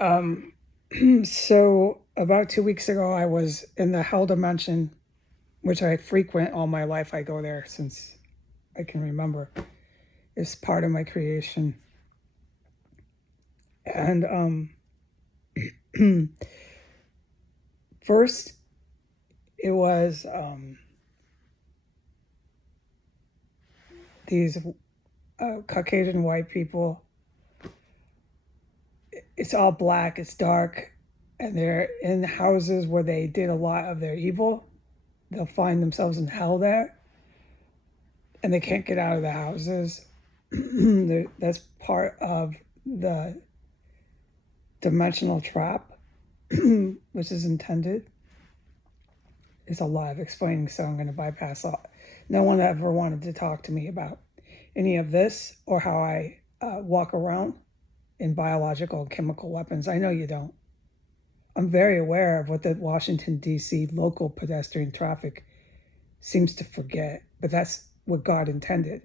Um, so about 2 weeks ago, I was in the hell dimension, which I frequent all my life. I go there since I can remember. It's part of my creation. And first, it was these Caucasian white people. It's all black, it's dark, and they're in houses where they did a lot of their evil. They'll find themselves in hell there, and they can't get out of the houses. That's part of the dimensional trap, which is intended. It's a lot of explaining, so I'm going to bypass all. No one ever wanted to talk to me about any of this or how I walk around in biological and chemical weapons. I know you don't. I'm very aware of what the Washington, D.C. local pedestrian traffic seems to forget, but that's what God intended.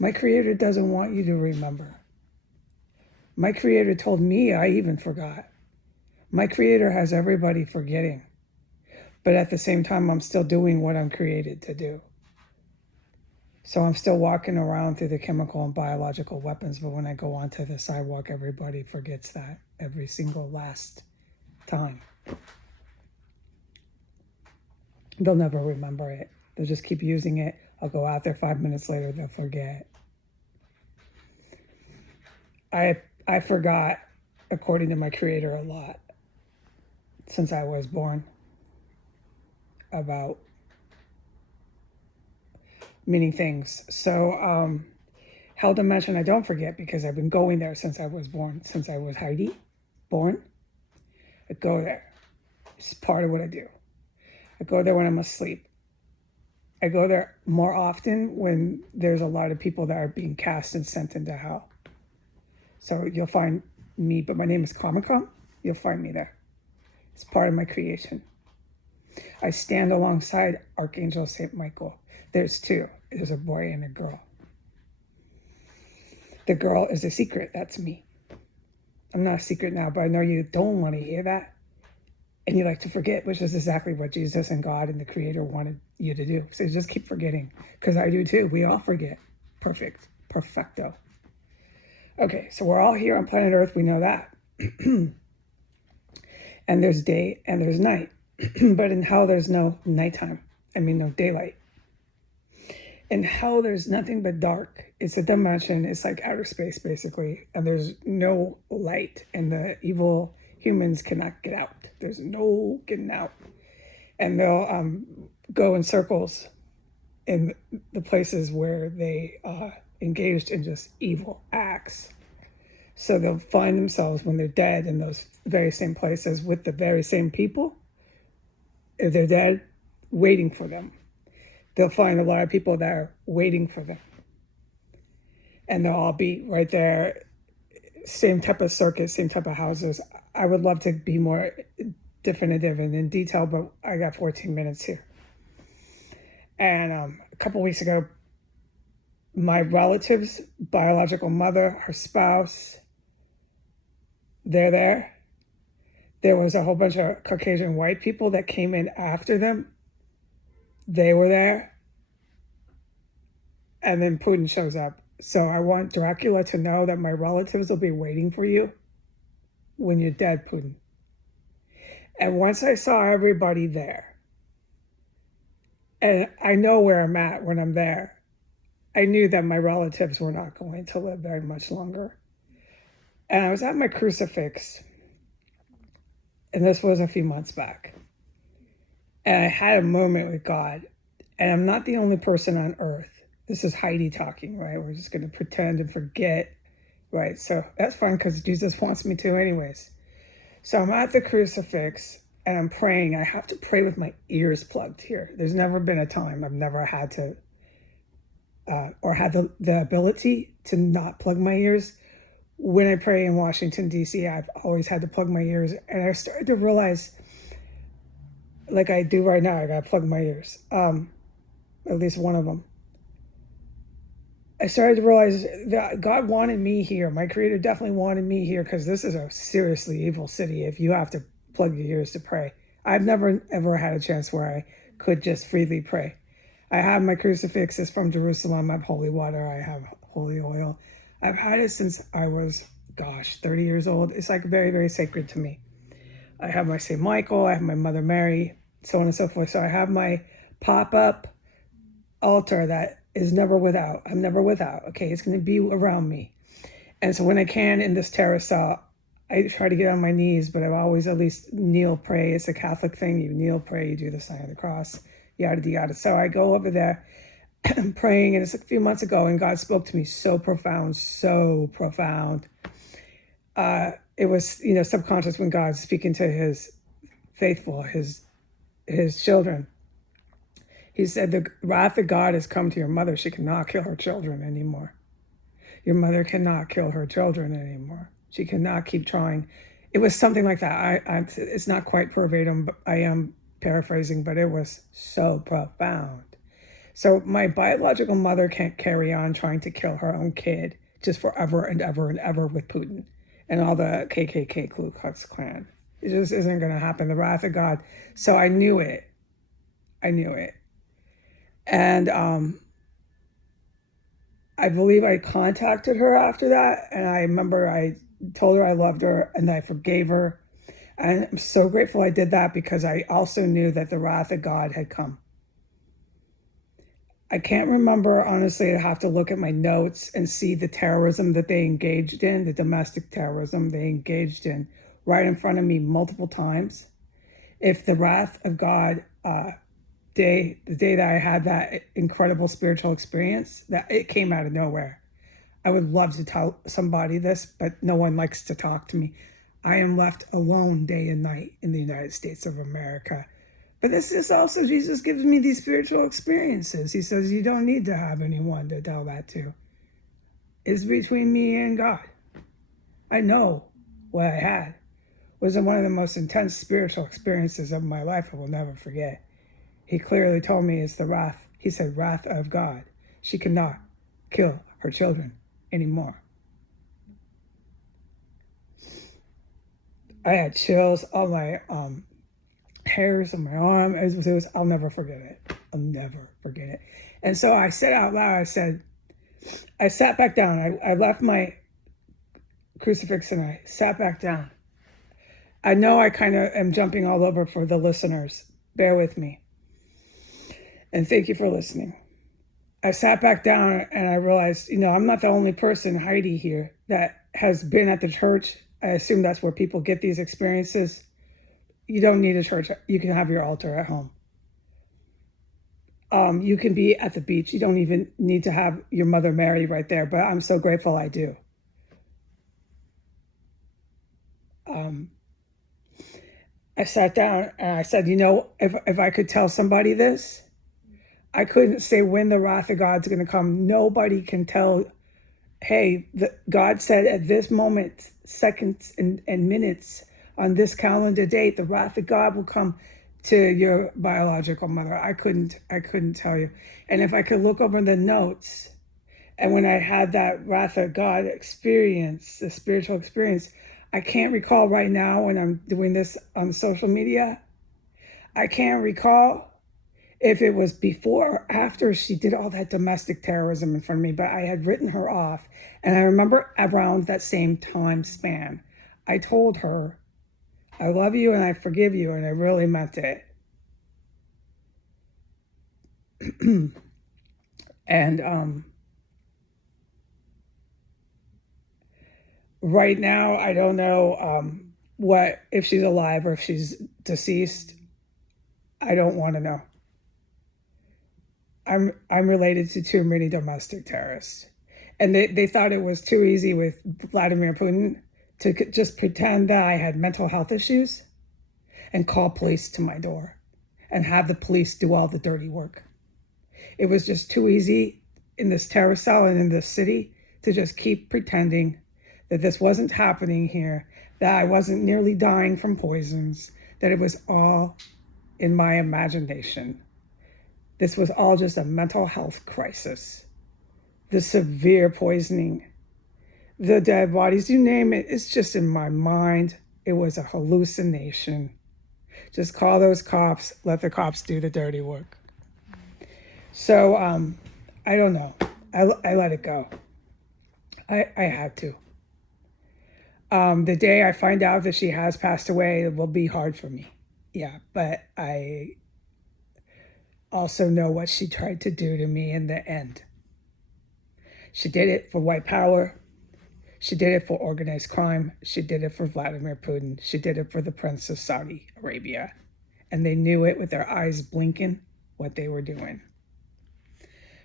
My Creator doesn't want you to remember. My Creator told me I even forgot. My Creator has everybody forgetting. But at the same time, I'm still doing what I'm created to do. So I'm still walking around through the chemical and biological weapons, but when I go onto the sidewalk, everybody forgets that every single last time. They'll never remember it. They'll just keep using it. I'll go out there 5 minutes later, they'll forget. I forgot, according to my Creator, a lot since I was born about many things. So hell dimension, I don't forget because I've been going there since I was born, since I was Heidi, born. I go there. It's part of what I do. I go there when I'm asleep. I go there more often when there's a lot of people that are being cast and sent into hell. So you'll find me, but my name is Comic-Con. You'll find me there. It's part of my creation. I stand alongside Archangel St. Michael. There's two. There's a boy and a girl. The girl is a secret. That's me. I'm not a secret now, but I know you don't want to hear that. And you like to forget, which is exactly what Jesus and God and the Creator wanted you to do. So just keep forgetting, because I do too. We all forget. Perfect. Perfecto. Okay, so we're all here on planet Earth. We know that. And there's day and there's night. But in hell, there's no nighttime. I mean, no daylight. In hell, there's nothing but dark. It's a dimension. It's like outer space, basically. And there's no light. And the evil humans cannot get out. There's no getting out. And they'll go in circles in the places where they engaged in just evil acts. So they'll find themselves when they're dead in those very same places with the very same people. If they're dead, waiting for them. They'll find a lot of people that are waiting for them. And they'll all be right there, same type of circuit, same type of houses. I would love to be more definitive and in detail, but I got 14 minutes here. And a couple weeks ago, my relatives, biological mother, her spouse, they're there. There was a whole bunch of Caucasian white people that came in after them. They were there. And then Putin shows up. So I want Dracula to know that my relatives will be waiting for you when you're dead, Putin. And once I saw everybody there, and I know where I'm at when I'm there, I knew that my relatives were not going to live very much longer. And I was at my crucifix, and this was a few months back. And I had a moment with God. And I'm not the only person on earth. This is Heidi talking, right? We're just going to pretend and forget, right? So that's fine because Jesus wants me to anyways. So I'm at the crucifix and I'm praying. I have to pray with my ears plugged here. There's never been a time I've never had to or had the ability to not plug my ears. When I pray in Washington, D.C., I've always had to plug my ears. And I started to realize, like I do right now, I got to plug my ears, at least one of them. I started to realize that God wanted me here. My creator definitely wanted me here, because this is a seriously evil city if you have to plug your ears to pray. I've never, ever had a chance where I could just freely pray. I have my crucifixes from Jerusalem. I have holy water. I have holy oil. I've had it since I was, 30 years old. It's like very, very sacred to me. I have my St. Michael. I have my Mother Mary, so on and so forth. So I have my pop-up altar that is never without. I'm never without. Okay, it's going to be around me. And so when I can in this terrace cell, I try to get on my knees, but I always at least kneel, pray. It's a Catholic thing. You kneel, pray, you do the sign of the cross, yada, yada. So I go over there praying, and it's a few months ago, and God spoke to me so profound, so profound. It was, subconscious, when God's speaking to his faithful, his children. He said, the wrath of God has come to your mother. She cannot kill her children anymore. Your mother cannot kill her children anymore. She cannot keep trying. It was something like that. It's not quite verbatim, but I am paraphrasing, but it was so profound. So my biological mother can't carry on trying to kill her own kid just forever and ever and ever with Putin and all the KKK, Ku Klux Klan. It just isn't going to happen. The wrath of God. So I knew it. And I believe I contacted her after that. And I remember I told her I loved her and I forgave her. And I'm so grateful I did that, because I also knew that the wrath of God had come. I can't remember, honestly. I have to look at my notes and see the terrorism that they engaged in, the domestic terrorism they engaged in right in front of me multiple times. If the wrath of God, the day that I had that incredible spiritual experience, that it came out of nowhere. I would love to tell somebody this, but no one likes to talk to me. I am left alone day and night in the United States of America. But this is also, Jesus gives me these spiritual experiences. He says, you don't need to have anyone to tell that to. It's between me and God. I know what I had. It was one of the most intense spiritual experiences of my life I will never forget. He clearly told me it's the wrath. He said, wrath of God. She cannot kill her children anymore. I had chills on my hairs on my arm. I'll never forget it. I'll never forget it. And so I said out loud, I sat back down. I left my crucifix and I sat back down. I know I kind of am jumping all over for the listeners. Bear with me. And thank you for listening. I sat back down and I realized, I'm not the only person, Heidi, here that has been at the church. I assume that's where people get these experiences. You don't need a church. You can have your altar at home. You can be at the beach. You don't even need to have your Mother Mary right there, but I'm so grateful I do. I sat down and I said, if I could tell somebody this, I couldn't say when the wrath of God's going to come. Nobody can tell, hey, God said at this moment, seconds and minutes on this calendar date, the wrath of God will come to your biological mother. I couldn't tell you. And if I could look over the notes, and when I had that wrath of God experience, the spiritual experience, I can't recall right now when I'm doing this on social media. I can't recall if it was before or after she did all that domestic terrorism in front of me, but I had written her off. And I remember around that same time span, I told her, I love you and I forgive you, and I really meant it. And right now, I don't know if she's alive or if she's deceased. I don't want to know. I'm related to too many domestic terrorists. And they thought it was too easy with Vladimir Putin to just pretend that I had mental health issues and call police to my door and have the police do all the dirty work. It was just too easy in this terror cell and in this city to just keep pretending that this wasn't happening here, that I wasn't nearly dying from poisons, that it was all in my imagination. This was all just a mental health crisis the severe poisoning, the dead bodies, you name it. It's just in my mind. It was a hallucination. Just call those cops. Let the cops do the dirty work. So I don't know. I let it go. I had to. The day I find out that she has passed away, it will be hard for me. Yeah, but I also know what she tried to do to me in the end. She did it for white power. She did it for organized crime. She did it for Vladimir Putin. She did it for the Prince of Saudi Arabia. And they knew it with their eyes blinking what they were doing.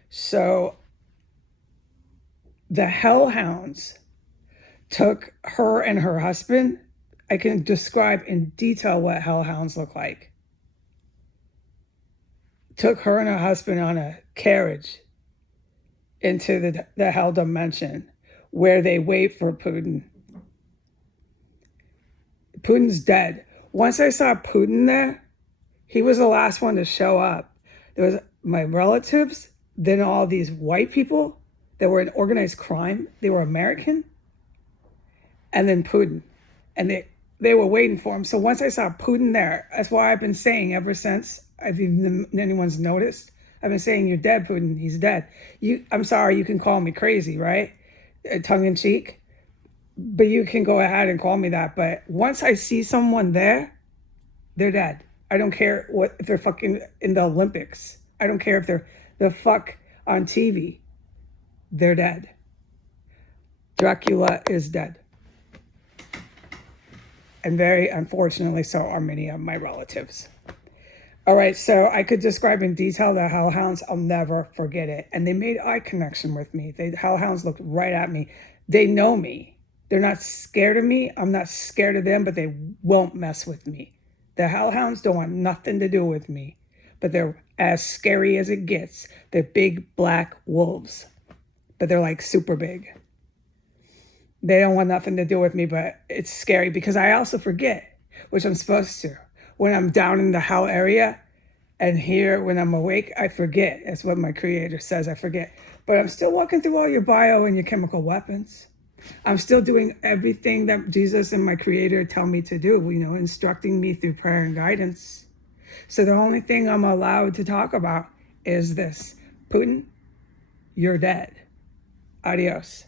So the hellhounds took her and her husband. I can describe in detail what hellhounds look like. Took her and her husband on a carriage into the hell dimension where they wait for Putin. Putin's dead. Once I saw Putin there, he was the last one to show up. There was my relatives, then all these white people that were in organized crime. They were American. And then Putin. And they were waiting for him. So once I saw Putin there, that's why I've been saying ever since, if anyone's noticed, I've been saying, you're dead, Putin. He's dead. I'm sorry, you can call me crazy, right? Tongue in cheek. But you can go ahead and call me that. But once I see someone there, they're dead. I don't care if they're fucking in the Olympics. I don't care if they're the fuck on TV. They're dead. Dracula is dead. And very unfortunately, so are many of my relatives. All right, so I could describe in detail the hellhounds. I'll never forget it. And they made eye connection with me. The hellhounds looked right at me. They know me. They're not scared of me. I'm not scared of them, but they won't mess with me. The hellhounds don't want nothing to do with me, but they're as scary as it gets. They're big black wolves, but they're like super big. They don't want nothing to do with me, but it's scary because I also forget, which I'm supposed to. When I'm down in the hell area and here when I'm awake, I forget. That's what my creator says, I forget. But I'm still walking through all your bio and your chemical weapons. I'm still doing everything that Jesus and my creator tell me to do, instructing me through prayer and guidance. So the only thing I'm allowed to talk about is this. Putin, you're dead. Adios.